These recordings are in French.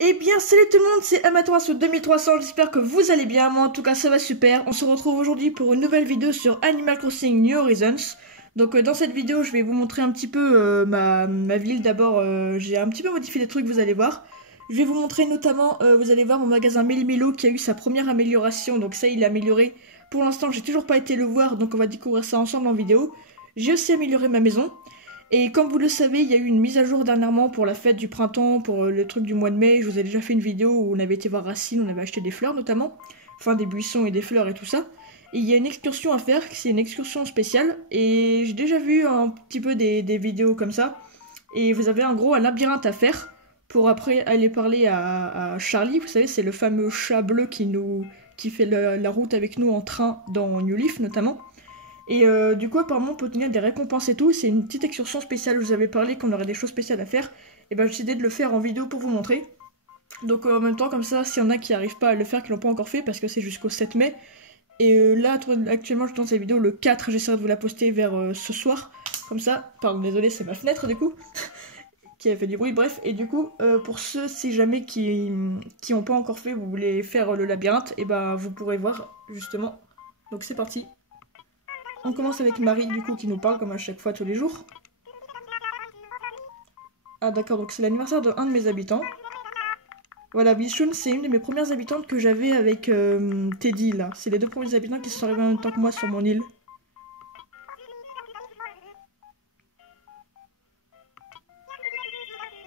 Eh bien, salut tout le monde, c'est Amateur sur 2300, j'espère que vous allez bien, moi en tout cas ça va super. On se retrouve aujourd'hui pour une nouvelle vidéo sur Animal Crossing New Horizons. Donc dans cette vidéo, je vais vous montrer un petit peu ma ville. D'abord, j'ai un petit peu modifié les trucs, vous allez voir. Je vais vous montrer notamment, vous allez voir mon magasin Méli-Mélo qui a eu sa première amélioration, donc ça il est amélioré. Pour l'instant, j'ai toujours pas été le voir, donc on va découvrir ça ensemble en vidéo. J'ai aussi amélioré ma maison. Et comme vous le savez, il y a eu une mise à jour dernièrement pour la fête du printemps, pour le truc du mois de mai. Je vous ai déjà fait une vidéo où on avait été voir Racine, on avait acheté des fleurs notamment. Enfin des buissons et des fleurs et tout ça. Et il y a une excursion à faire, c'est une excursion spéciale. Et j'ai déjà vu un petit peu des vidéos comme ça. Et vous avez en gros un labyrinthe à faire pour après aller parler à Charlie. Vous savez, c'est le fameux chat bleu qui fait la route avec nous en train dans New Leaf notamment. Et du coup, apparemment, on peut obtenir des récompenses et tout. C'est une petite excursion spéciale. Je vous avais parlé qu'on aurait des choses spéciales à faire. Et ben, j'ai décidé de le faire en vidéo pour vous montrer. Donc, en même temps, comme ça, s'il y en a qui n'arrivent pas à le faire, qui l'ont pas encore fait, parce que c'est jusqu'au 7 mai. Et là, actuellement, je tourne cette vidéo le 4. J'essaierai de vous la poster vers ce soir. Comme ça. Pardon, désolé, c'est ma fenêtre du coup. Qui a fait du bruit. Bref. Et du coup, pour ceux, si jamais qui n'ont pas encore fait, vous voulez faire le labyrinthe, et ben, vous pourrez voir justement. Donc, c'est parti. On commence avec Marie, du coup, qui nous parle comme à chaque fois tous les jours. Ah d'accord, donc c'est l'anniversaire de un de mes habitants. Voilà, Bichun, c'est une de mes premières habitantes que j'avais avec Teddy, là. C'est les deux premiers habitants qui sont arrivés en même temps que moi sur mon île.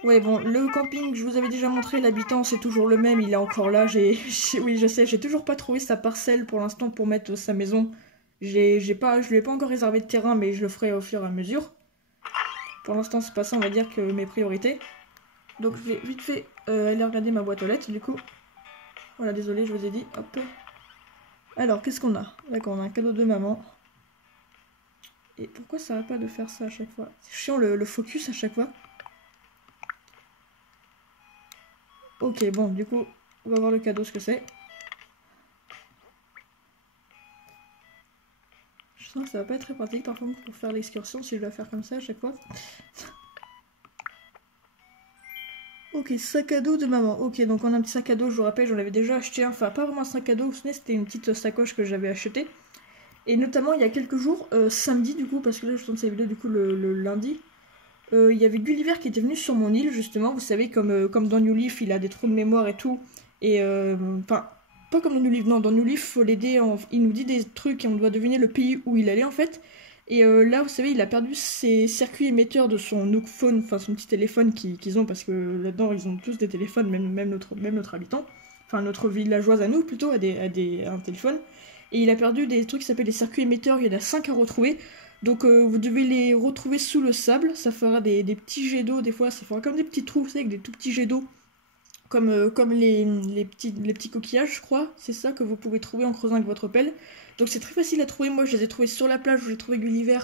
Ouais, bon, le camping, je vous avais déjà montré, l'habitant, c'est toujours le même, il est encore là. Oui, je sais, j'ai toujours pas trouvé sa parcelle pour l'instant pour mettre sa maison. Je lui ai pas encore réservé de terrain, mais je le ferai au fur et à mesure. Pour l'instant, c'est pas ça, on va dire, que mes priorités. Donc je vais vite fait aller regarder ma boîte aux lettres du coup. Voilà, désolé, je vous ai dit. Hop. Alors, qu'est-ce qu'on a? D'accord, on a un cadeau de maman. Et pourquoi ça va pas de faire ça à chaque fois? C'est chiant le focus à chaque fois. Ok, bon, du coup, on va voir le cadeau, ce que c'est. Je sens que ça va pas être très pratique par contre pour faire l'excursion si je dois faire comme ça à chaque fois. Ok, sac à dos de maman. Ok, donc on a un petit sac à dos, je vous rappelle, j'en avais déjà acheté un. Enfin, pas vraiment un sac à dos, vous vous souvenez, c'était une petite sacoche que j'avais achetée. Et notamment, il y a quelques jours, samedi du coup, parce que là je tourne cette vidéo du coup le lundi, il y avait Gulliver qui était venu sur mon île justement. Vous savez, comme dans New Leaf, il a des trous de mémoire et tout. Et enfin, pas comme dans New Leaf, non, dans New Leaf, faut l'aider, il nous dit des trucs et on doit deviner le pays où il allait en fait. Et là, vous savez, il a perdu ses circuits émetteurs de son Nook Phone, enfin son petit téléphone qu'ils ont, parce que là-dedans, ils ont tous des téléphones, même notre habitant, enfin notre villageoise à nous plutôt, a un téléphone. Et il a perdu des trucs qui s'appellent des circuits émetteurs, il y en a 5 à retrouver. Donc vous devez les retrouver sous le sable, ça fera des petits jets d'eau, des fois ça fera comme des petits trous, vous savez, avec des tout petits jets d'eau, comme les petits coquillages, je crois. C'est ça que vous pouvez trouver en creusant avec votre pelle. Donc c'est très facile à trouver. Moi je les ai trouvés sur la plage où j'ai trouvé Gulliver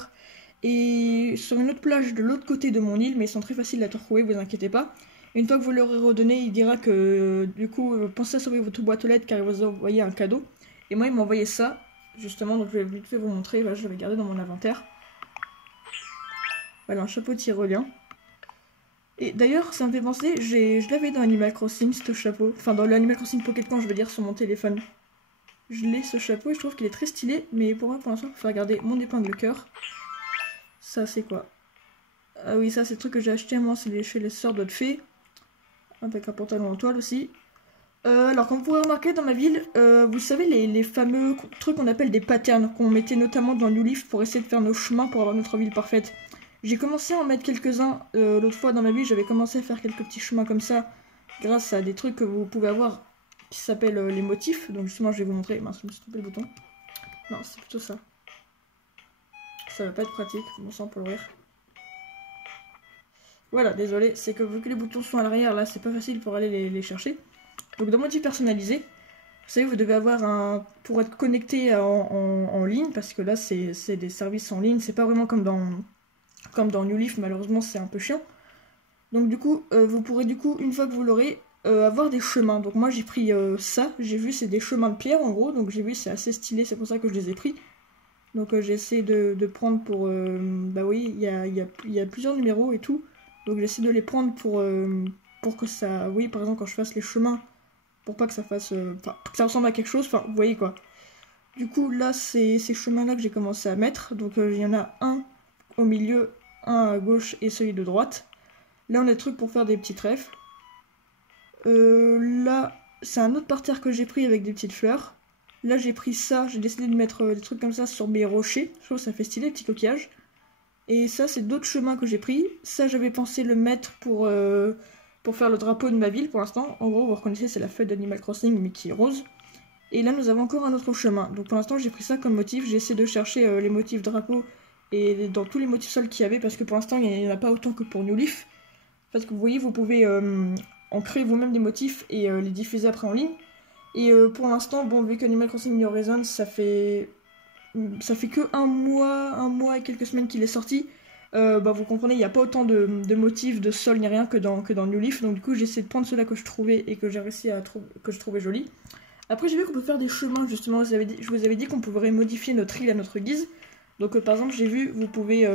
et sur une autre plage de l'autre côté de mon île, mais ils sont très faciles à trouver, vous inquiétez pas. Une fois que vous leur aurez redonné, il dira que du coup pensez à sauver votre boîte aux lettres car il va vous envoyer un cadeau. Et moi il m'a envoyé ça justement, donc je vais vite fait vous montrer. Voilà, je vais garder dans mon inventaire. Voilà, un chapeau tyrolien. Et d'ailleurs, ça me fait penser, je l'avais dans Animal Crossing, ce chapeau. Enfin, dans l'Animal Crossing Pocket Camp, je veux dire, sur mon téléphone. Je l'ai, ce chapeau, et je trouve qu'il est très stylé. Mais pour moi, pour l'instant, il faut regarder mon épingle cœur. Ça, c'est quoi? Ah oui, ça, c'est le truc que j'ai acheté, moi, c'est chez les sœurs d'Aude Fée. Avec un pantalon en toile aussi. Alors, comme vous pouvez remarquer dans ma ville, vous savez, les fameux trucs qu'on appelle des patterns, qu'on mettait notamment dans New Leaf pour essayer de faire nos chemins pour avoir notre ville parfaite. J'ai commencé à en mettre quelques-uns l'autre fois dans ma vie, j'avais commencé à faire quelques petits chemins comme ça, grâce à des trucs que vous pouvez avoir qui s'appellent les motifs. Donc justement, je vais vous montrer. Mince, je me suis trompé le bouton. Non, c'est plutôt ça. Ça va pas être pratique, bon sang pour le rire. Voilà, désolé, c'est que vu que les boutons sont à l'arrière, là, c'est pas facile pour aller les chercher. Donc dans motif personnalisé, vous savez, vous devez avoir un... pour être connecté en ligne, parce que là, c'est des services en ligne, c'est pas vraiment comme dans New Leaf, malheureusement c'est un peu chiant. Donc du coup, vous pourrez du coup, une fois que vous l'aurez, avoir des chemins. Donc moi j'ai pris ça, j'ai vu c'est des chemins de pierre en gros, donc j'ai vu c'est assez stylé, c'est pour ça que je les ai pris. Donc j'ai essayé de prendre pour... bah oui, il y a plusieurs numéros et tout, donc j'essaie de les prendre pour que ça, oui, par exemple quand je fasse les chemins, pour pas que ça fasse, enfin, que ça ressemble à quelque chose, enfin, vous voyez quoi. Du coup, là, c'est ces chemins-là que j'ai commencé à mettre, donc il y en a un au milieu, un à gauche et celui de droite. Là, on a des trucs pour faire des petits trèfles. Là, c'est un autre parterre que j'ai pris avec des petites fleurs. Là, j'ai pris ça, j'ai décidé de mettre des trucs comme ça sur mes rochers. Je trouve que ça fait stylé, petit coquillage. Et ça, c'est d'autres chemins que j'ai pris. Ça, j'avais pensé le mettre pour faire le drapeau de ma ville pour l'instant. En gros, vous reconnaissez, c'est la feuille d'Animal Crossing, mais qui est rose. Et là, nous avons encore un autre chemin. Donc pour l'instant, j'ai pris ça comme motif. J'ai essayé de chercher les motifs drapeau et dans tous les motifs sols qu'il y avait, parce que pour l'instant, il n'y en a pas autant que pour New Leaf. Parce que vous voyez, vous pouvez en créer vous-même des motifs et les diffuser après en ligne. Et pour l'instant, bon, vu qu'Animal Crossing New Horizons, ça fait que un mois et quelques semaines qu'il est sorti. Bah, vous comprenez, il n'y a pas autant de motifs, de sol ni rien que dans New Leaf. Donc du coup, j'ai essayé de prendre ceux-là que je trouvais et que j'ai réussi à trouver, que je trouvais jolis. Après, j'ai vu qu'on peut faire des chemins, justement. Je vous avais dit qu'on pourrait modifier notre île à notre guise. Donc par exemple, j'ai vu, vous pouvez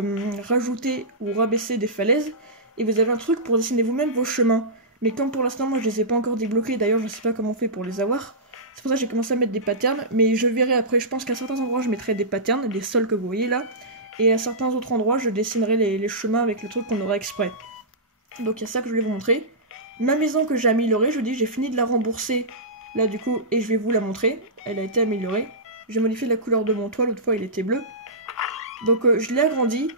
rajouter ou rabaisser des falaises. Et vous avez un truc pour dessiner vous-même vos chemins. Mais comme pour l'instant, moi, je les ai pas encore débloqués. D'ailleurs, je sais pas comment on fait pour les avoir. C'est pour ça que j'ai commencé à mettre des patterns. Mais je verrai après. Je pense qu'à certains endroits, je mettrai des patterns, des sols que vous voyez là. Et à certains autres endroits, je dessinerai les chemins avec le truc qu'on aura exprès. Donc il y a ça que je voulais vous montrer. Ma maison que j'ai améliorée, je vous dis, j'ai fini de la rembourser. Là du coup, et je vais vous la montrer. Elle a été améliorée. J'ai modifié la couleur de mon toit. L'autre fois, il était bleu. Donc je l'ai agrandi.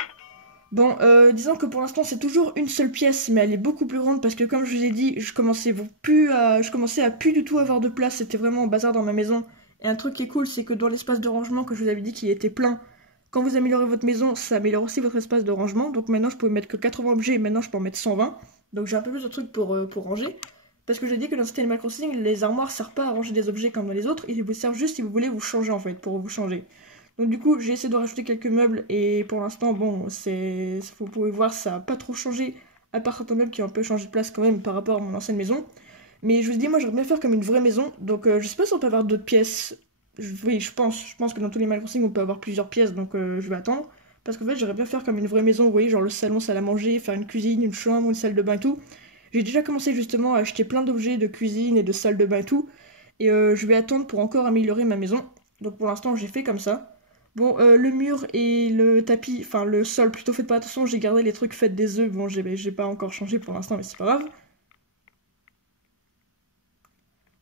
Bon, disons que pour l'instant c'est toujours une seule pièce, mais elle est beaucoup plus grande parce que comme je vous ai dit, je commençais à plus du tout avoir de place, c'était vraiment un bazar dans ma maison. Et un truc qui est cool, c'est que dans l'espace de rangement que je vous avais dit qu'il était plein, quand vous améliorez votre maison, ça améliore aussi votre espace de rangement. Donc maintenant je pouvais mettre que 80 objets et maintenant je peux en mettre 120. Donc j'ai un peu plus de trucs pour ranger. Parce que j'ai dit que dans cet Animal Crossing, les armoires servent pas à ranger des objets comme dans les autres, ils vous servent juste si vous voulez vous changer en fait, pour vous changer. Donc du coup, j'ai essayé de rajouter quelques meubles et pour l'instant, bon, vous pouvez voir, ça n'a pas trop changé, à part certains meubles qui ont un peu changé de place quand même par rapport à mon ancienne maison. Mais je vous dis, moi, j'aimerais bien faire comme une vraie maison, donc je sais pas si on peut avoir d'autres pièces. Oui, je pense que dans tous les Animal Crossing, on peut avoir plusieurs pièces, donc je vais attendre. Parce qu'en fait, j'aimerais bien faire comme une vraie maison, vous voyez, genre le salon, salle à manger, faire une cuisine, une chambre, une salle de bain et tout. J'ai déjà commencé justement à acheter plein d'objets de cuisine et de salle de bain et tout. Et je vais attendre pour encore améliorer ma maison. Donc pour l'instant, j'ai fait comme ça. Bon, le mur et le tapis, enfin le sol, plutôt faites pas attention, j'ai gardé les trucs faits des œufs. Bon, j'ai pas encore changé pour l'instant, mais c'est pas grave.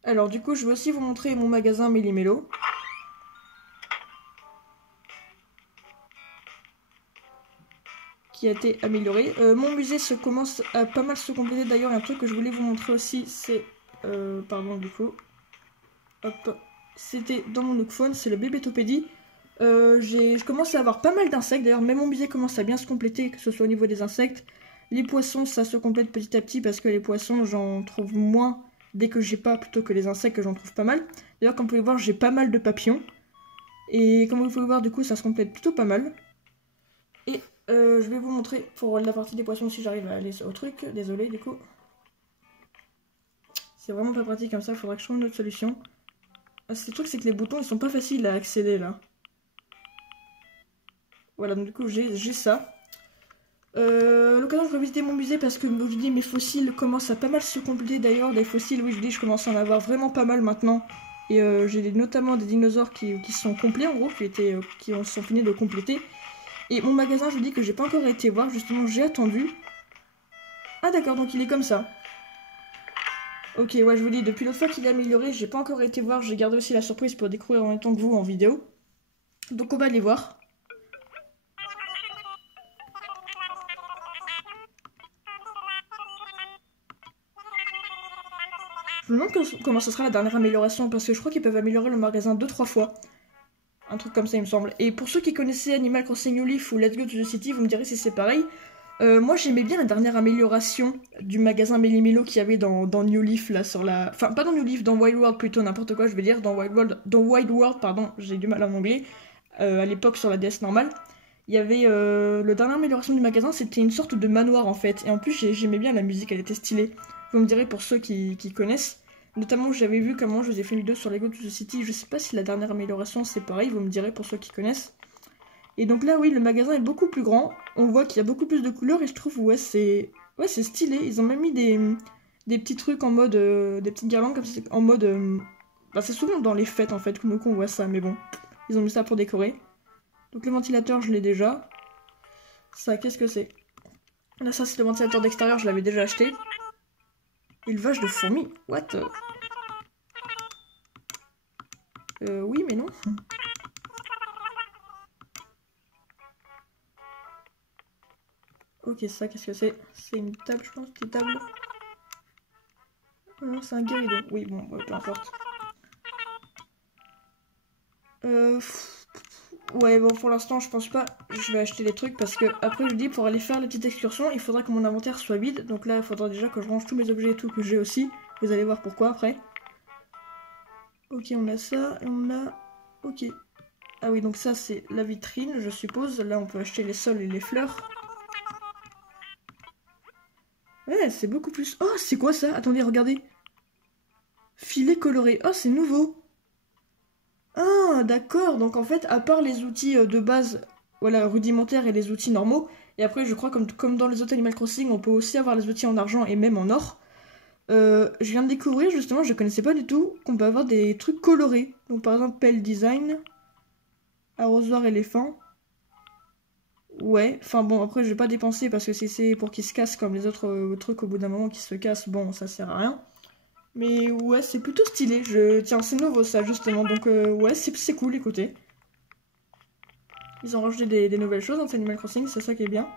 Alors du coup, je vais aussi vous montrer mon magasin Méli-Mélo. Qui a été amélioré. Mon musée commence à pas mal se compléter. D'ailleurs, un truc que je voulais vous montrer aussi, c'est... pardon, du coup. Hop. C'était dans mon Nook Phone, c'est le Bébétopédie. Je commence à avoir pas mal d'insectes. D'ailleurs, même mon musée commence à bien se compléter, que ce soit au niveau des insectes. Les poissons, ça se complète petit à petit parce que les poissons, j'en trouve moins dès que j'ai pas, plutôt que les insectes que j'en trouve pas mal. D'ailleurs, comme vous pouvez voir, j'ai pas mal de papillons. Et comme vous pouvez voir, du coup, ça se complète plutôt pas mal. Et je vais vous montrer pour la partie des poissons si j'arrive à aller au truc. Désolé, du coup. C'est vraiment pas pratique comme ça, il faudrait que je trouve une autre solution. Le truc, c'est que les boutons, ils sont pas faciles à accéder, là. Voilà, donc du coup, j'ai ça. L'occasion, je vais visiter mon musée parce que je vous dis, mes fossiles commencent à pas mal se compléter. D'ailleurs, des fossiles, oui, je dis, je commence à en avoir vraiment pas mal maintenant. Et j'ai notamment des dinosaures qui sont complets, en gros, qui sont finis de compléter. Et mon magasin, je vous dis que j'ai pas encore été voir, justement, j'ai attendu. Ah d'accord, donc il est comme ça. Ok, ouais, je vous dis, depuis l'autre fois qu'il est amélioré, j'ai pas encore été voir, j'ai gardé aussi la surprise pour découvrir en même temps que vous en vidéo. Donc on va aller voir. Je me demande comment ce sera la dernière amélioration, parce que je crois qu'ils peuvent améliorer le magasin 2-3 fois. Un truc comme ça, il me semble. Et pour ceux qui connaissaient Animal Crossing New Leaf ou Let's Go to the City, vous me direz si c'est pareil. Moi, j'aimais bien la dernière amélioration du magasin Méli-Mélo qu'il y avait dans New Leaf, là, sur la... Enfin, pas dans New Leaf, dans Wild World plutôt, n'importe quoi, je veux dire. Dans Wild World, pardon, j'ai du mal en anglais. À l'époque, sur la DS normale. Il y avait... la dernière amélioration du magasin, c'était une sorte de manoir, en fait. Et en plus, j'aimais bien la musique, elle était stylée. Vous me direz pour ceux qui connaissent. Notamment, j'avais vu comment je vous ai fait une vidéo sur Lego to the City. Je sais pas si la dernière amélioration c'est pareil, vous me direz pour ceux qui connaissent. Et donc là, oui, le magasin est beaucoup plus grand. On voit qu'il y a beaucoup plus de couleurs et je trouve, ouais, c'est stylé. Ils ont même mis des petits trucs en mode, des petites guirlandes comme ça, en mode, bah c'est souvent dans les fêtes en fait qu'on voit ça, mais bon, ils ont mis ça pour décorer. Donc le ventilateur, je l'ai déjà. Ça, qu'est-ce que c'est? Là, ça c'est le ventilateur d'extérieur, je l'avais déjà acheté. Élevage de fourmis, what? Oui, mais non. Ok, ça, qu'est-ce que c'est? C'est une table, je pense, une petite table. Non, c'est un guéridon. Oui, bon, peu importe. Ouais, bon, pour l'instant, je pense pas. Je vais acheter les trucs parce que, après, je dis, pour aller faire les petites excursions, il faudra que mon inventaire soit vide. Donc là, il faudra déjà que je range tous mes objets et tout que j'ai aussi. Vous allez voir pourquoi après. Ok, on a ça, et on a... Ok. Ah oui, donc ça, c'est la vitrine, je suppose. Là, on peut acheter les sols et les fleurs. Ouais, c'est beaucoup plus... Oh, c'est quoi ça? Attendez, regardez. Filet coloré. Oh, c'est nouveau. Ah, d'accord. Donc en fait, à part les outils de base, voilà, rudimentaires et les outils normaux, et après, je crois, comme dans les autres Animal Crossing, on peut aussi avoir les outils en argent et même en or. Je viens de découvrir, justement, je connaissais pas du tout, qu'on peut avoir des trucs colorés. Donc par exemple, pelle design, arrosoir éléphant. Ouais, enfin bon, après je vais pas dépenser parce que si c'est pour qu'ils se cassent comme les autres trucs au bout d'un moment qui se cassent, bon, ça sert à rien. Mais ouais, c'est plutôt stylé. Tiens, c'est nouveau ça, justement. Donc ouais, c'est cool, écoutez. Ils ont rajouté des nouvelles choses dans Animal Crossing, c'est ça qui est bien.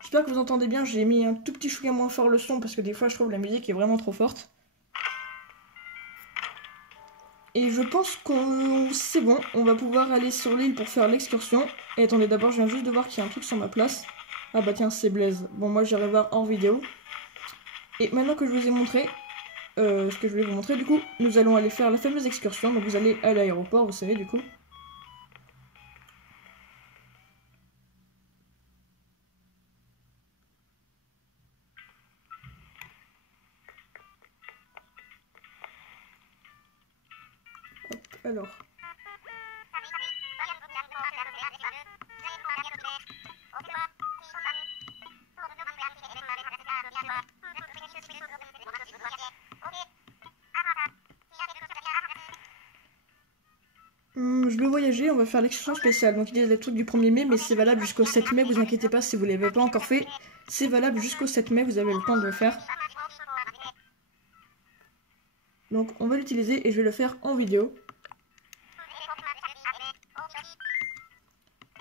J'espère que vous entendez bien, j'ai mis un tout petit chouïa moins fort le son parce que des fois je trouve la musique est vraiment trop forte. Et je pense que c'est bon, on va pouvoir aller sur l'île pour faire l'excursion. Et attendez, d'abord je viens juste de voir qu'il y a un truc sur ma place. Ah bah tiens, c'est Blaise. Bon, moi j'irai voir hors vidéo. Et maintenant que je vous ai montré ce que je voulais vous montrer, du coup, nous allons aller faire la fameuse excursion. Donc vous allez à l'aéroport, vous savez, du coup. Hop, alors. Je veux voyager, on va faire l'excursion spéciale. Donc il y a des trucs du 1er mai, mais c'est valable jusqu'au 7 mai, vous inquiétez pas si vous ne l'avez pas encore fait. C'est valable jusqu'au 7 mai, vous avez le temps de le faire. Donc on va l'utiliser et je vais le faire en vidéo.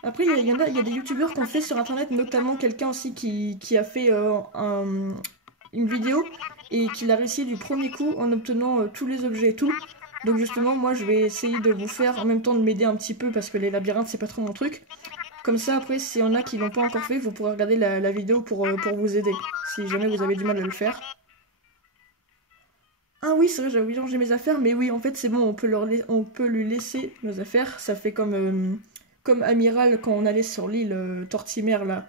Après il y a des youtubeurs qui ont fait sur internet, notamment quelqu'un aussi qui a fait une vidéo et qui l'a réussi du premier coup en obtenant tous les objets et tout. Donc justement moi je vais essayer de vous faire en même temps de m'aider un petit peu parce que les labyrinthes c'est pas trop mon truc. Comme ça après s'il y en a qui l'ont pas encore fait, vous pourrez regarder la vidéo pour vous aider si jamais vous avez du mal à le faire. Ah oui c'est vrai j'avais oublié de ranger mes affaires mais oui en fait c'est bon on peut lui laisser nos affaires. Ça fait comme Amiral quand on allait sur l'île Tortimer là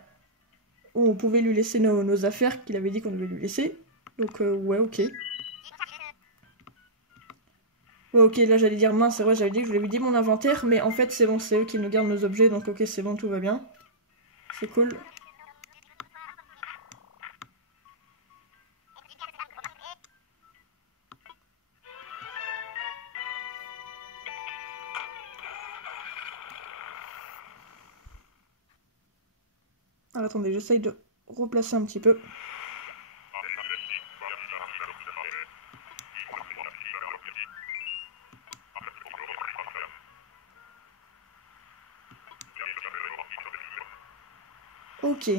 où on pouvait lui laisser nos affaires qu'il avait dit qu'on devait lui laisser. Donc ouais ok. Ouais, ok, là j'allais dire mince, c'est vrai, j'avais dit que je voulais lui dire mon inventaire, mais en fait c'est bon, c'est eux qui nous gardent nos objets, donc ok, c'est bon, tout va bien. C'est cool. Alors attendez, j'essaye de replacer un petit peu. Ok.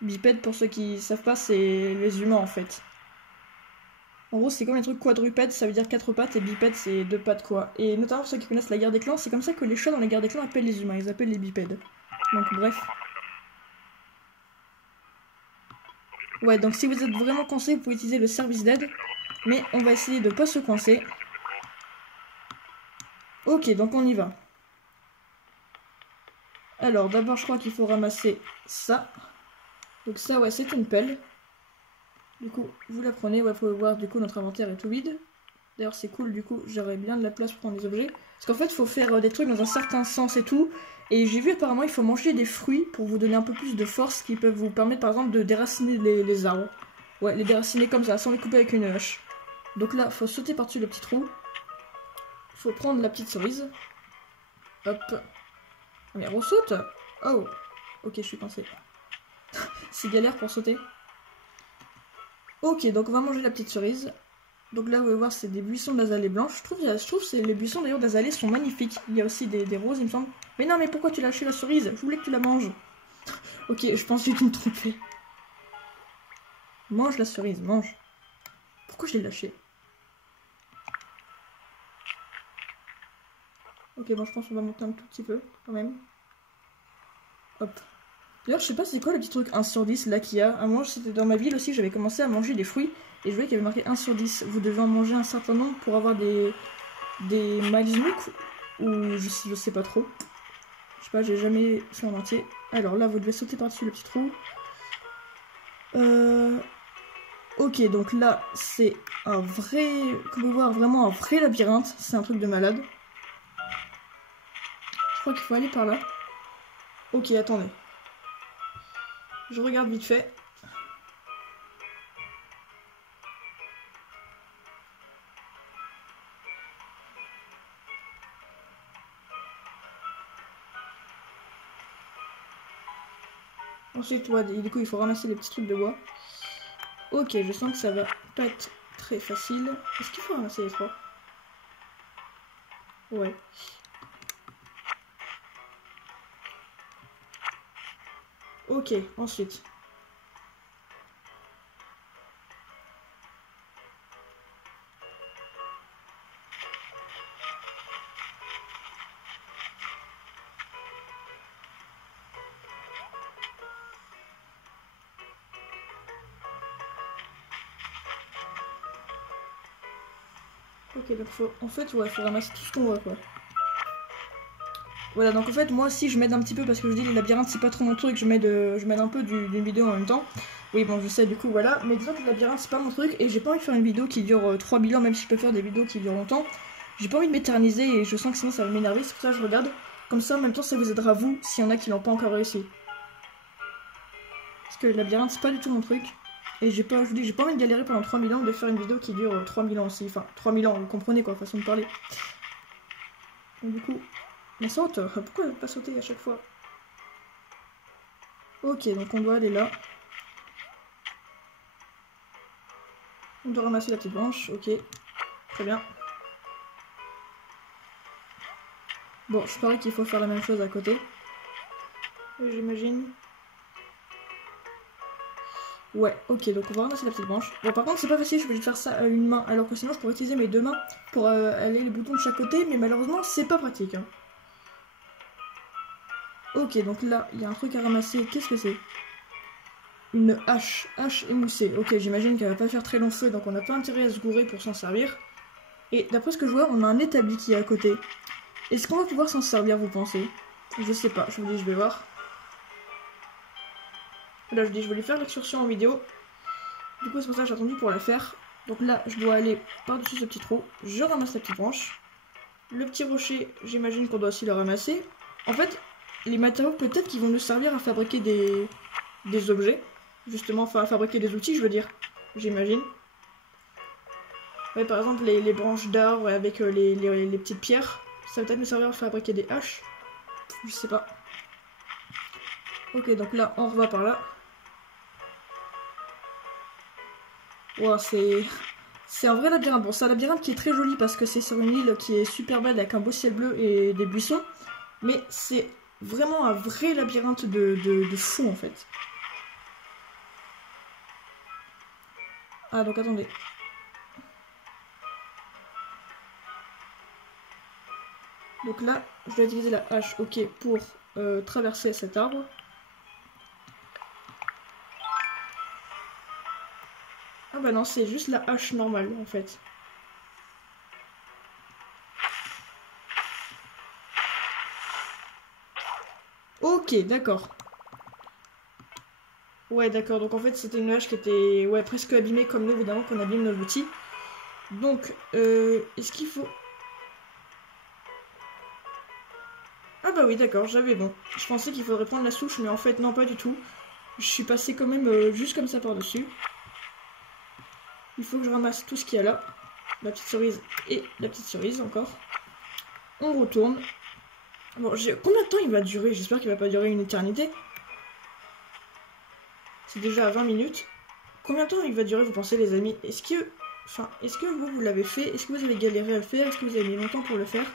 Bipède, pour ceux qui savent pas, c'est les humains en fait. En gros, c'est comme les trucs quadrupèdes, ça veut dire 4 pattes, et bipède, c'est 2 pattes quoi. Et notamment pour ceux qui connaissent la guerre des clans, c'est comme ça que les chats dans la guerre des clans appellent les humains, ils appellent les bipèdes. Donc bref. Ouais, donc si vous êtes vraiment coincé, vous pouvez utiliser le service d'aide, mais on va essayer de pas se coincer. Ok, donc on y va. Alors, d'abord, je crois qu'il faut ramasser ça. Donc ça, ouais, c'est une pelle. Du coup, vous la prenez. Ouais, faut voir, du coup, notre inventaire est tout vide. D'ailleurs c'est cool, du coup j'aurais bien de la place pour prendre des objets. Parce qu'en fait il faut faire des trucs dans un certain sens et tout. Et j'ai vu apparemment il faut manger des fruits pour vous donner un peu plus de force qui peuvent vous permettre par exemple de déraciner les arbres. Ouais, les déraciner comme ça, sans les couper avec une hache. Donc là, faut sauter par-dessus le petit trou. Faut prendre la petite cerise. Hop. Mais ressaute. Oh. Ok, je suis coincée. C'est galère pour sauter. Ok, donc on va manger la petite cerise. Donc là, vous allez voir, c'est des buissons d'azalée blanches. Je trouve que les buissons d'ailleurs d'azalée sont magnifiques. Il y a aussi des roses, il me semble. Mais non, mais pourquoi tu l'as lâché la cerise? Je voulais que tu la manges. Ok, je pense que j'ai dû me tromper. Mange la cerise, mange. Pourquoi je l'ai lâché? Ok, bon, je pense qu'on va monter un tout petit peu, quand même. Hop. D'ailleurs, je sais pas c'est quoi le petit truc 1 sur 10 là qu'il y a. À moi, c'était dans ma ville aussi, j'avais commencé à manger des fruits. Et je voyais qu'il y avait marqué 1 sur 10. Vous devez en manger un certain nombre pour avoir des Miles Nook. Ou je sais pas trop. Je sais pas, j'ai jamais fait en entier. Alors là, vous devez sauter par-dessus le petit trou. Ok, donc là, c'est un vrai... Comme vous voyez, vraiment un vrai labyrinthe. C'est un truc de malade. Je crois qu'il faut aller par là. Ok, attendez. Je regarde vite fait. Ensuite, ouais, du coup, il faut ramasser les petits trucs de bois. Ok, je sens que ça va pas être très facile. Est-ce qu'il faut ramasser les trois? Ouais. Ok, ensuite. Ok, donc en fait, ouais, faut ramasser tout ce qu'on voit, quoi. Voilà, donc en fait, moi aussi, je m'aide un petit peu parce que je dis les labyrinthes, c'est pas trop mon truc, je m'aide un peu d'une vidéo en même temps. Oui, bon, je sais, du coup, voilà. Mais disons que le labyrinthe, c'est pas mon truc et j'ai pas envie de faire une vidéo qui dure 3000 ans, même si je peux faire des vidéos qui durent longtemps. J'ai pas envie de m'éterniser et je sens que sinon ça va m'énerver, c'est pour ça que je regarde. Comme ça, en même temps, ça vous aidera vous s'il y en a qui l'ont pas encore réussi. Parce que le labyrinthe, c'est pas du tout mon truc. Et j'ai pas, je vous dis, j'ai pas envie de galérer pendant 3000 ans de faire une vidéo qui dure 3000 ans aussi. Enfin, 3000 ans, vous comprenez quoi, façon de parler. Donc, du coup, mais saute, pourquoi pas sauter à chaque fois? Ok, donc on doit aller là. On doit ramasser la petite branche, ok. Très bien. Bon, je parie qu'il faut faire la même chose à côté. J'imagine. Ouais, ok, donc on va ramasser la petite branche. Bon, par contre, c'est pas facile, je vais juste faire ça à une main, alors que sinon je pourrais utiliser mes deux mains pour aller les boutons de chaque côté, mais malheureusement, c'est pas pratique. Hein. Ok, donc là, il y a un truc à ramasser. Qu'est-ce que c'est? Une hache émoussée. Ok, j'imagine qu'elle va pas faire très long feu, donc on n'a pas intérêt à se gourer pour s'en servir. Et d'après ce que je vois, on a un établi qui est à côté. Est-ce qu'on va pouvoir s'en servir, vous pensez? Je sais pas, je vous dis, je vais voir. Là, je dis, je vais lui faire l'excursion en vidéo. Du coup, c'est pour ça que j'ai attendu pour la faire. Donc là, je dois aller par-dessus ce petit trou. Je ramasse la petite branche. Le petit rocher, j'imagine qu'on doit aussi le ramasser. En fait, les matériaux, peut-être qu'ils vont nous servir à fabriquer des objets. Justement, enfin, à fabriquer des outils, je veux dire. J'imagine. Ouais, par exemple, les branches d'arbres avec les petites pierres. Ça va peut-être nous servir à fabriquer des haches. Je sais pas. Ok, donc là, on revoit par là. Wow, c'est un vrai labyrinthe. Bon, c'est un labyrinthe qui est très joli parce que c'est sur une île qui est super belle avec un beau ciel bleu et des buissons. Mais c'est vraiment un vrai labyrinthe de fou en fait. Ah, donc attendez. Donc là, je dois utiliser la hache, ok, pour traverser cet arbre. Ah bah non, c'est juste la hache normale en fait. Ok, d'accord. Ouais, d'accord, donc en fait c'était une hache qui était presque abîmée comme nous évidemment qu'on abîme nos outils. Donc, est-ce qu'il faut... Ah bah oui, d'accord, j'avais bon. Je pensais qu'il faudrait prendre la souche, mais en fait, non, pas du tout. Je suis passé quand même juste comme ça par-dessus. Il faut que je ramasse tout ce qu'il y a là. La petite cerise et la petite cerise encore. On retourne. Bon, combien de temps il va durer? J'espère qu'il va pas durer une éternité. C'est déjà à 20 minutes. Combien de temps il va durer, vous pensez, les amis? Est-ce que... Enfin, est-ce que vous l'avez fait? Est-ce que vous avez galéré à le faire? Est-ce que vous avez mis longtemps pour le faire?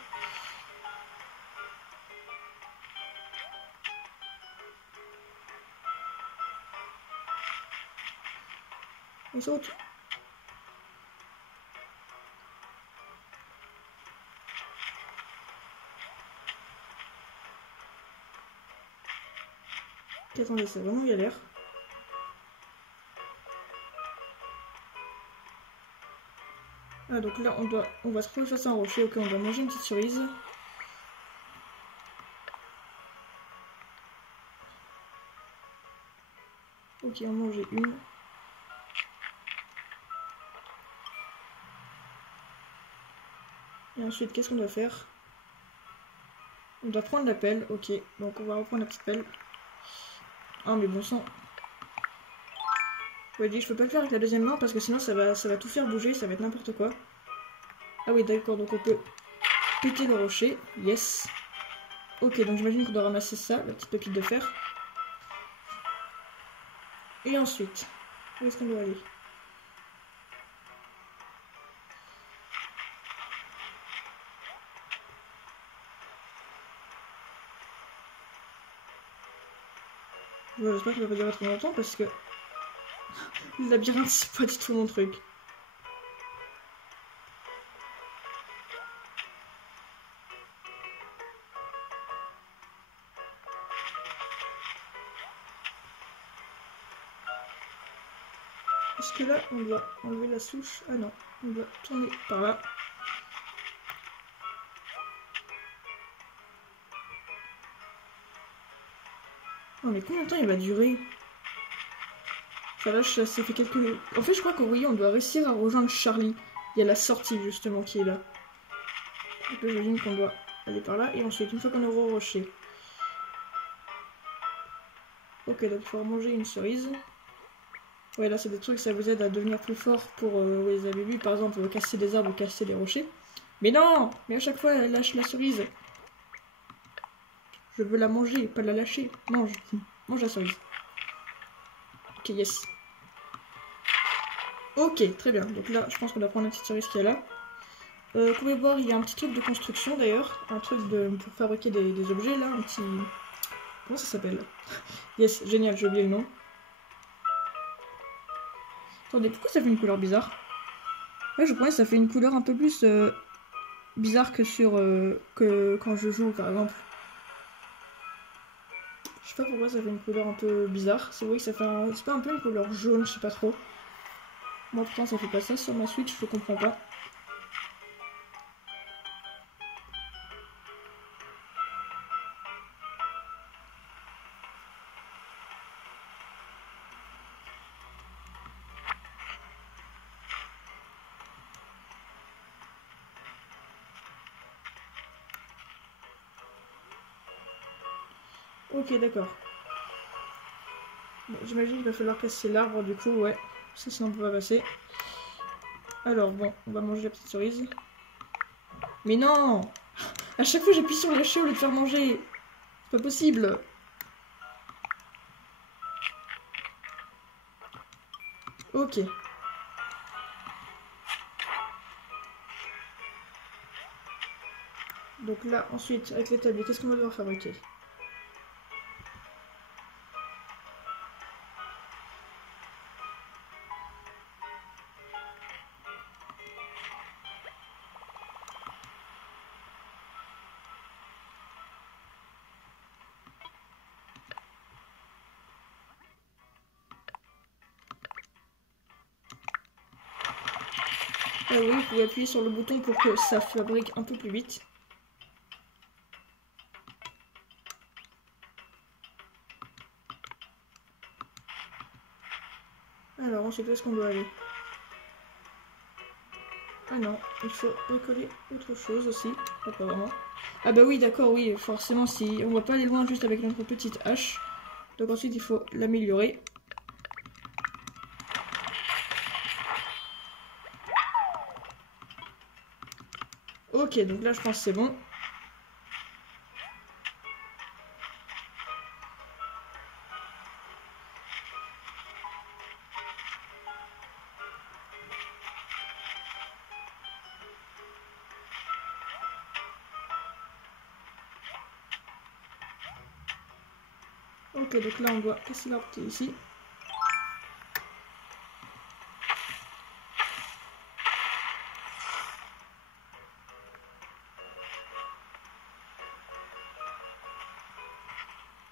On saute. Attendez, c'est vraiment galère. Ah, donc là, on va se retrouver face à un rocher. Ok, on doit manger une petite cerise. Ok, on mangeait une. Et ensuite, qu'est-ce qu'on doit faire? On doit prendre la pelle. Ok, donc on va reprendre la petite pelle. Ah, mais bon sang. Ouais, je peux pas le faire avec la deuxième main parce que sinon ça va tout faire bouger, ça va être n'importe quoi. Ah oui, d'accord, donc on peut péter le rocher. Yes. Ok, donc j'imagine qu'on doit ramasser ça, la petite pépite de fer. Et ensuite, où est-ce qu'on doit aller? J'espère qu'il va pas durer trop longtemps parce que le labyrinthe c'est pas du tout mon truc. Est-ce que là on doit enlever la souche? Ah non, on doit tourner par là. Non mais combien de temps il va durer? Ça là, ça fait quelques... En fait je crois que oui, on doit réussir à rejoindre Charlie. Il y a la sortie justement qui est là. Donc là j'imagine qu'on doit aller par là et ensuite une fois qu'on est au rocher. Ok, donc il faut manger une cerise. Ouais, là c'est des trucs, ça vous aide à devenir plus fort pour, vous avez vu par exemple, casser des arbres ou casser des rochers. Mais non! Mais à chaque fois, elle lâche la cerise. Je veux la manger, pas la lâcher. Mange. Mange la cerise. Ok, yes. Ok, très bien. Donc là, je pense qu'on doit prendre la petite cerise qui est là. Vous pouvez voir, il y a un petit truc de construction d'ailleurs. Un truc pour fabriquer des objets là. Un petit... Comment ça s'appelle? Yes, génial, j'ai oublié le nom. Attendez, pourquoi ça fait une couleur bizarre? Ouais, je crois que ça fait une couleur un peu plus bizarre que que quand je joue par exemple. Je sais pas pourquoi ça fait une couleur un peu bizarre. C'est vrai que ça fait c'est pas un peu une couleur jaune, je sais pas trop. Moi pourtant ça fait pas ça sur ma Switch, je comprends pas. Ok, d'accord. Bon, j'imagine qu'il va falloir casser l'arbre du coup, ouais. Ça sinon on peut pas passer. Alors bon, on va manger la petite cerise. Mais non! À chaque fois j'appuie sur lâcher au lieu de faire manger. C'est pas possible. Ok. Donc là, ensuite, avec l'établi, qu'est-ce qu'on va devoir fabriquer? Ah oui, vous pouvez appuyer sur le bouton pour que ça fabrique un peu plus vite. Alors, ensuite, où est-ce qu'on doit aller? Ah non, il faut recoller autre chose aussi. Ah, pas vraiment. Ah bah oui, d'accord, oui, forcément, si on va pas aller loin juste avec notre petite hache. Donc ensuite, il faut l'améliorer. Ok, donc là, je pense que c'est bon. Ok, donc là, on doit casser l'arbre qui est ici.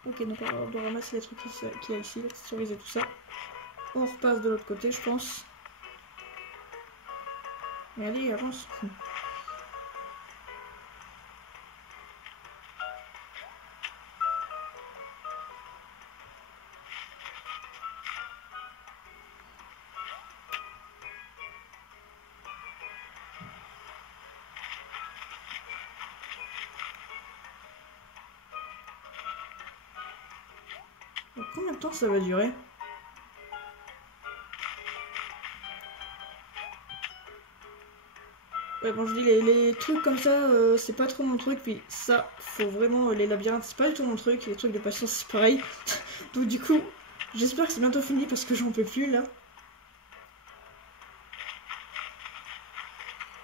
Ok, donc on doit ramasser les trucs qu'il y a ici, texturiser tout ça. On repasse de l'autre côté, je pense. Mais allez, avance. Donc, combien de temps ça va durer? Ouais, bon, je dis les trucs comme ça, c'est pas trop mon truc. Puis ça, faut vraiment les labyrinthes, c'est pas du tout mon truc. Les trucs de patience, c'est pareil. Donc, du coup, j'espère que c'est bientôt fini parce que j'en peux plus là.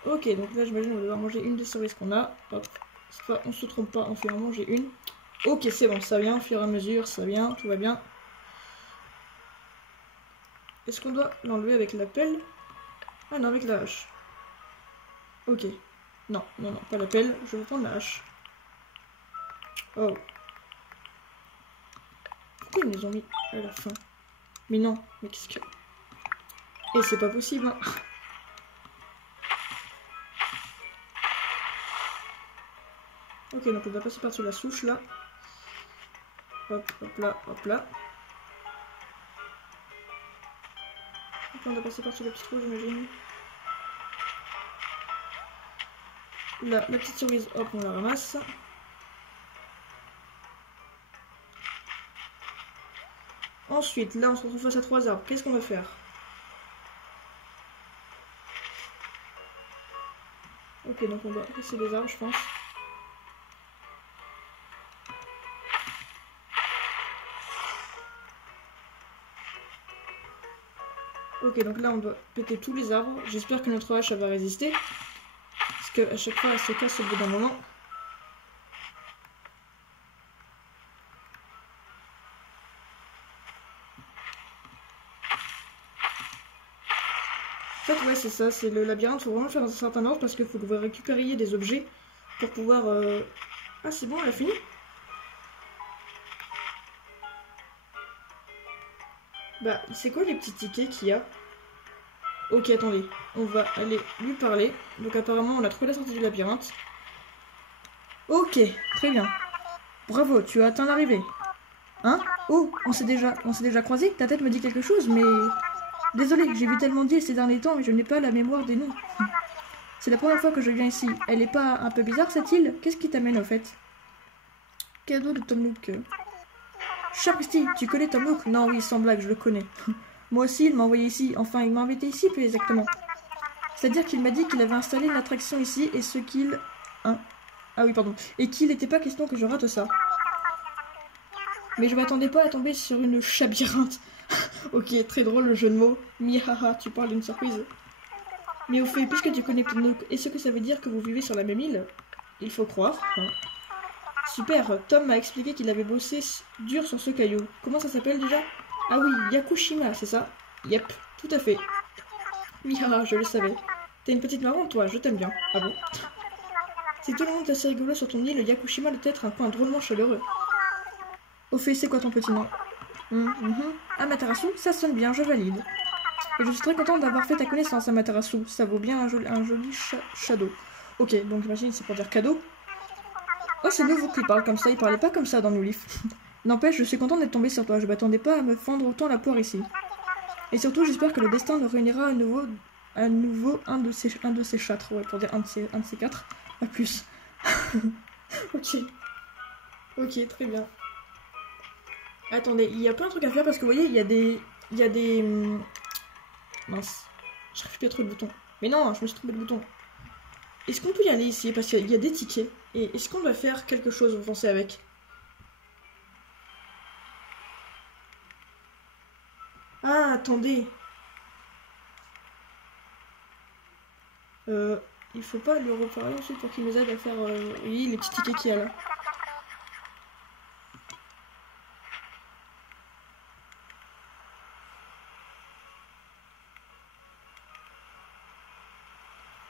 Ok, donc là, j'imagine qu'on va devoir manger une des cerises qu'on a. Hop, cette fois, on se trompe pas, on fait en manger une. Ok, c'est bon, ça vient au fur et à mesure, ça vient, tout va bien. Est-ce qu'on doit l'enlever avec la pelle? Ah non, avec la hache. Ok. Non, non, non, pas la pelle, je vais prendre la hache. Oh. Pourquoi ils nous ont mis à la fin? Mais non, mais qu'est-ce que... Et c'est pas possible, hein. Ok, donc on va passer par-dessus la souche, là. Hop, hop là, hop là. Donc on doit passer par-dessus la petite trou, j'imagine. Là, la petite cerise, hop, on la ramasse. Ensuite, là, on se retrouve face à 3 arbres. Qu'est-ce qu'on va faire? Ok, donc on doit casser les arbres, je pense. Ok, donc là, on doit péter tous les arbres. J'espère que notre hache va résister. Parce qu'à chaque fois, elle se casse au bout d'un moment. En fait, ouais, c'est ça, c'est le labyrinthe, faut vraiment le faire dans un certain ordre parce qu'il faut que vous récupériez des objets pour pouvoir... Ah, c'est bon, elle a fini? Bah, c'est quoi les petits tickets qu'il y a? Ok, attendez, on va aller lui parler. Donc apparemment, on a trouvé la sortie du labyrinthe. Ok, très bien. Bravo, tu as atteint l'arrivée. Hein? Oh, on s'est déjà croisés? Ta tête me dit quelque chose, mais... Désolé, j'ai vu tellement d'îles ces derniers temps et je n'ai pas la mémoire des noms. C'est la première fois que je viens ici. Elle est pas un peu bizarre cette île? Qu'est-ce qui t'amène au fait? Cadeau de Tom Nook. Cher Christy, tu connais Tom Nook? Non, oui, sans blague, je le connais. Moi aussi, il m'a envoyé ici. Enfin, il m'a invité ici, plus exactement. C'est-à-dire qu'il m'a dit qu'il avait installé une attraction ici et ce qu'il... Hein? Ah oui, pardon. Et qu'il n'était pas question que je rate ça. Mais je m'attendais pas à tomber sur une chabyrinthe. Ok, très drôle le jeu de mots. Mihaha, tu parles d'une surprise. Mais au fait, puisque tu connais Tom Nook, est-ce que ça veut dire que vous vivez sur la même île? Il faut croire. Hein. Super, Tom m'a expliqué qu'il avait bossé dur sur ce caillou. Comment ça s'appelle déjà? Ah oui, Yakushima, c'est ça? Yep, tout à fait. Mihaha, je le savais. T'es une petite marrante, toi, je t'aime bien. Ah bon? Si tout le monde est assez rigolo sur ton île, Yakushima doit être un coin drôlement chaleureux. Au fait, c'est quoi ton petit nom? Amaterasu, ça sonne bien, je valide. Et je suis très contente d'avoir fait ta connaissance, Amaterasu. Ça vaut bien un joli shadow. Ok, donc j'imagine c'est pour dire cadeau. Oh, c'est nouveau qui parle comme ça, il parlait pas comme ça dans New Leaf. N'empêche, je suis contente d'être tombée sur toi, je m'attendais pas à me fendre autant la poire ici. Et surtout, j'espère que le destin nous réunira à nouveau à nouveau un de ces châtres, ouais, pour dire un de ces quatre, pas plus. Ok. Ok, très bien. Attendez, il y a plein de trucs à faire parce que vous voyez, il y a des... Mince, j'arrive plus à trouver le bouton. Mais non, je me suis trompé de bouton. Est-ce qu'on peut y aller ici? Parce qu'il y a des tickets. Et est-ce qu'on doit faire quelque chose, vous pensez, avec? Ah, attendez. Il faut pas le reparler ensuite pour qu'il nous aide à faire oui, les petits tickets qu'il y a là.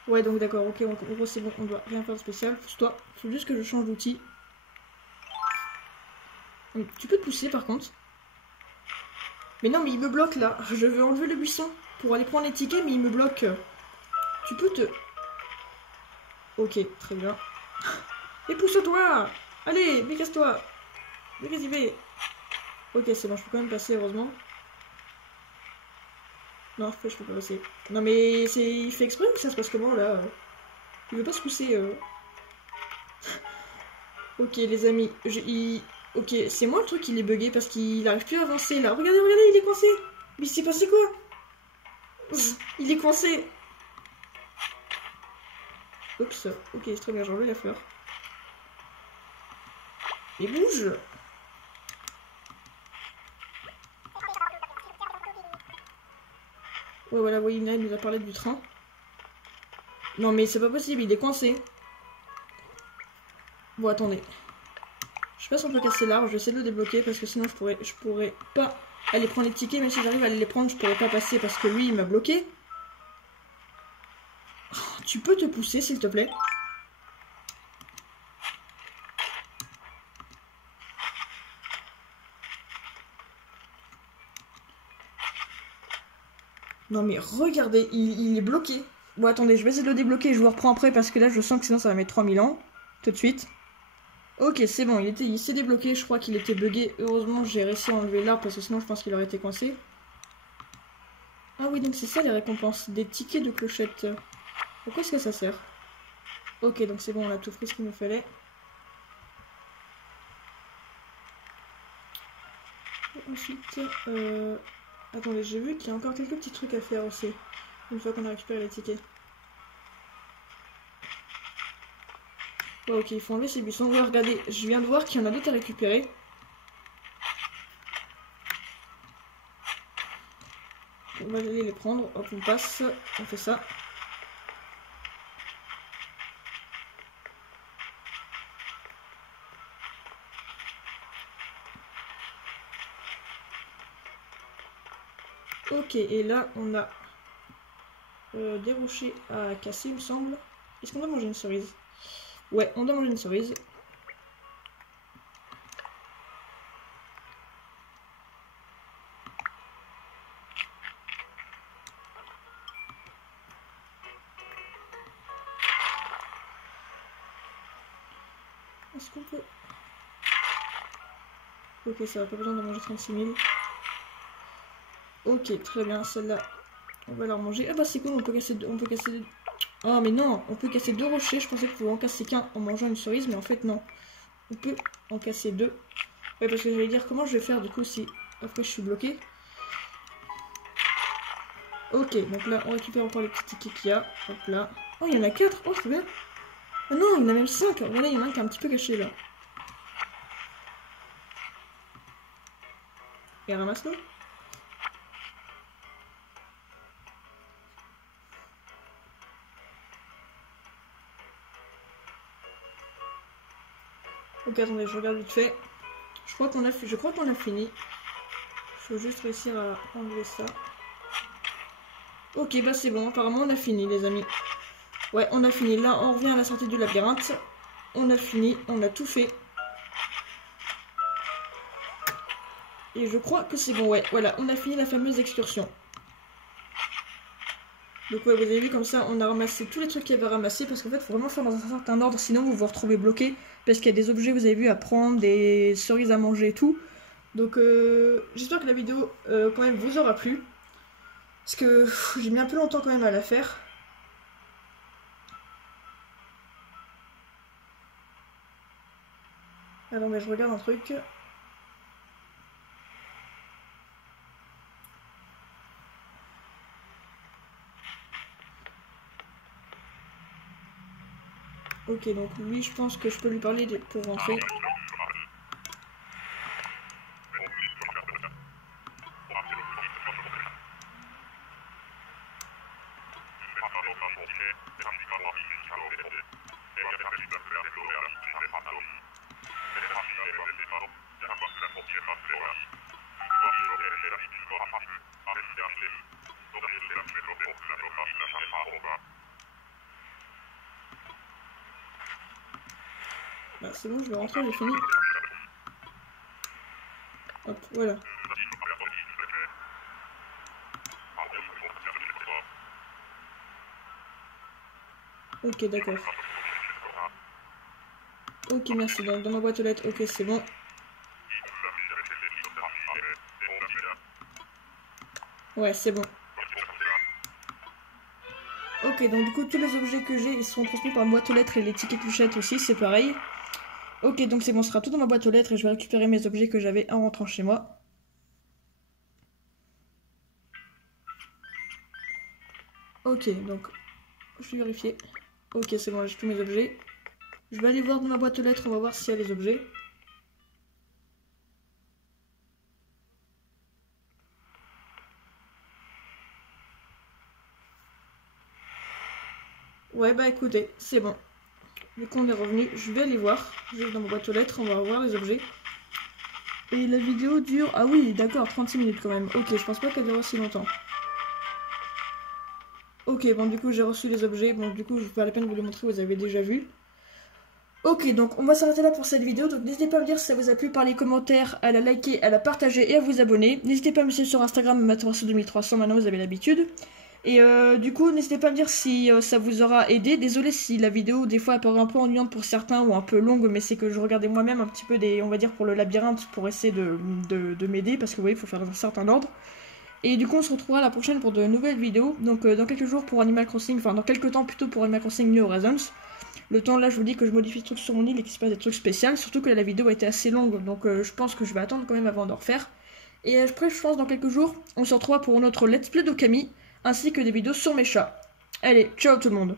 Ouais, donc d'accord, ok, en gros c'est bon, on doit rien faire de spécial. Pousse-toi, faut juste que je change d'outil. Tu peux te pousser par contre. Mais non, mais il me bloque là. Je veux enlever le buisson pour aller prendre les tickets, mais il me bloque. Tu peux te... Ok, très bien. Et pousse-toi! Allez, mais casse-toi! Mais vas-y, mais... Ok, c'est bon, je peux quand même passer, heureusement. Non, je peux pas passer. Non, mais c'est... Il fait exprès ou ça se passe comment, là? Il veut pas se pousser, Ok, les amis, Ok, c'est moi le truc, il est bugué parce qu'il arrive plus à avancer, là. Regardez, regardez, il est coincé! Mais il s'est passé quoi? Il est coincé! Oups, ok, c'est très bien, j'ai enlevé la fleur. Et bouge! Ouais, voilà, oui, il nous a parlé du train. Non, mais c'est pas possible, il est coincé. Bon, attendez. Je sais pas si on peut casser l'arbre, je vais essayer de le débloquer parce que sinon je pourrais pas aller prendre les tickets. Même si j'arrive à aller les prendre, je pourrais pas passer parce que lui, il m'a bloqué. Oh, tu peux te pousser, s'il te plaît? Non, mais regardez, il est bloqué. Bon, attendez, je vais essayer de le débloquer et je vous reprends après parce que là, je sens que sinon ça va mettre 3000 ans. Tout de suite. Ok, c'est bon, il s'est débloqué, je crois qu'il était bugué. Heureusement, j'ai réussi à enlever l'arbre parce que sinon je pense qu'il aurait été coincé. Ah oui, donc c'est ça les récompenses, des tickets de clochette. Pourquoi est-ce que ça sert? Ok, donc c'est bon, on a tout pris ce qu'il nous fallait. Et ensuite, attendez, j'ai vu qu'il y a encore quelques petits trucs à faire aussi, une fois qu'on a récupéré les tickets. Ouais, ok, il faut enlever ces buissons. Ouais, regardez, je viens de voir qu'il y en a d'autres à récupérer. On va aller les prendre. Hop, on passe. On fait ça. Ok, et là, on a des rochers à casser, il me semble. Est-ce qu'on doit manger une cerise? Ouais, on doit manger une cerise. Est-ce qu'on peut... Ok, ça va, pas besoin de manger 36 000. Ok, très bien, celle-là, on va la remanger. Ah bah c'est cool, on peut casser deux... Oh mais non, on peut casser deux rochers. Je pensais qu'on pouvait en casser qu'un en mangeant une cerise, mais en fait non. On peut en casser deux. Ouais, parce que j'allais dire comment je vais faire du coup si après je suis bloqué. Ok, donc là on récupère encore les petits tickets qu'il y a. Hop là. Oh, il y en a 4. Oh, c'est bien. Oh non, il y en a même 5. Voilà, il y en a un qui est un petit peu caché là. Et ramasse-le. Ok, attendez, je regarde vite fait. Je crois qu'on a fini. Il faut juste réussir à enlever ça. Ok, bah c'est bon, apparemment on a fini les amis. Ouais, on a fini. Là, on revient à la sortie du labyrinthe. On a fini, on a tout fait. Et je crois que c'est bon, ouais. Voilà, on a fini la fameuse excursion. Donc ouais, vous avez vu comme ça, on a ramassé tous les trucs qu'il y avait à ramasser. Parce qu'en fait, il faut vraiment faire dans un certain ordre, sinon vous vous retrouvez bloqué. Parce qu'il y a des objets, vous avez vu, à prendre, des cerises à manger et tout. Donc j'espère que la vidéo, quand même, vous aura plu. Parce que j'ai mis un peu longtemps quand même à la faire. Alors mais je regarde un truc. Ok, donc lui, je pense que je peux lui parler pour rentrer. Bah c'est bon, je vais rentrer, j'ai fini. Hop, voilà. Ok, d'accord. Ok, merci. Donc dans ma boîte aux lettres, ok, c'est bon. Ouais, c'est bon. Ok, donc du coup, tous les objets que j'ai, ils seront transmis par ma boîte aux lettres et les tickets clochettes aussi, c'est pareil. Ok, donc c'est bon, ce sera tout dans ma boîte aux lettres et je vais récupérer mes objets que j'avais en rentrant chez moi. Ok, donc je vais vérifier. Ok, c'est bon, j'ai tous mes objets. Je vais aller voir dans ma boîte aux lettres, on va voir s'il y a les objets. Ouais, bah écoutez, c'est bon. Vu qu'on est revenu, je vais aller voir. Je vais dans ma boîte aux lettres, on va voir les objets. Et la vidéo dure... Ah oui, d'accord, 36 minutes quand même. Ok, je pense pas qu'elle dure aussi longtemps. Ok, bon du coup j'ai reçu les objets. Bon du coup je pas la peine de vous les montrer, vous avez déjà vu. Ok, donc on va s'arrêter là pour cette vidéo. Donc n'hésitez pas à me dire si ça vous a plu par les commentaires, à la liker, à la partager et à vous abonner. N'hésitez pas à me suivre sur Instagram, Materasso2300, maintenant vous avez l'habitude. Et du coup, n'hésitez pas à me dire si ça vous aura aidé. Désolé si la vidéo, des fois, apparaît un peu ennuyante pour certains ou un peu longue, mais c'est que je regardais moi-même un petit peu des, on va dire, pour le labyrinthe, pour essayer de m'aider, parce que vous voyez, il faut faire dans un certain ordre. Et du coup, on se retrouvera la prochaine pour de nouvelles vidéos. Donc, dans quelques jours pour Animal Crossing, enfin, dans quelques temps plutôt pour Animal Crossing New Horizons. Le temps, là, je vous dis que je modifie des trucs sur mon île et qu'il se passe des trucs spéciaux, surtout que là, la vidéo a été assez longue, donc je pense que je vais attendre quand même avant d'en refaire. Et après, je pense dans quelques jours, on se retrouvera pour notre Let's Play d'Okami, ainsi que des vidéos sur mes chats. Allez, ciao tout le monde!